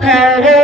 Hey, hey.